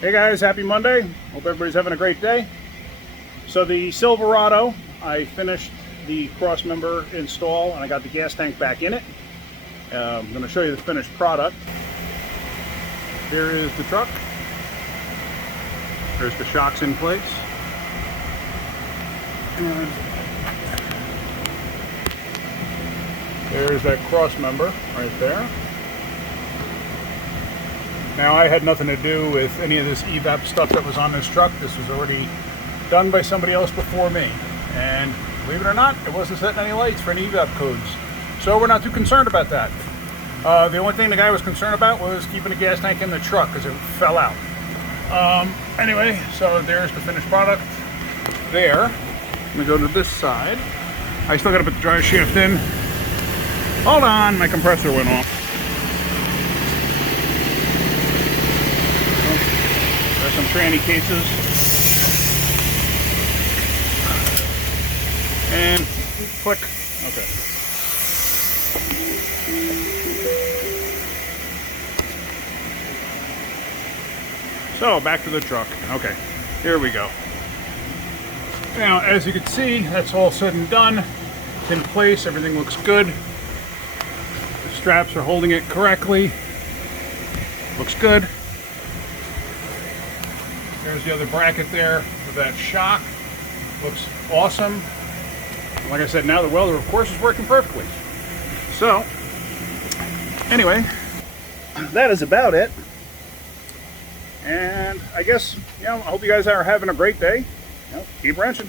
Hey guys, happy Monday. Hope everybody's having a great day. So the Silverado, I finished the crossmember install and I got the gas tank back in it. I'm going to show you the finished product. Here is the truck. There's the shocks in place. And there's that crossmember right there. Now, I had nothing to do with any of this evap stuff that was on this truck. This was already done by somebody else before me. And believe it or not, it wasn't setting any lights for any evap codes. So we're not too concerned about that. The only thing the guy was concerned about was keeping the gas tank in the truck because it fell out. Anyway, so there's the finished product there. Let me go to this side. I still got to put the dry shaft in. Hold on, my compressor went off. There's some tranny cases. And click. Okay. So back to the truck. Okay, here we go. Now, as you can see, that's all said and done. It's in place, everything looks good. The straps are holding it correctly. Looks good. There's the other bracket there with that shock. Looks awesome. Like I said, now the welder, of course, is working perfectly. So, anyway, that is about it. And I guess, I hope you guys are having a great day. Keep wrenching.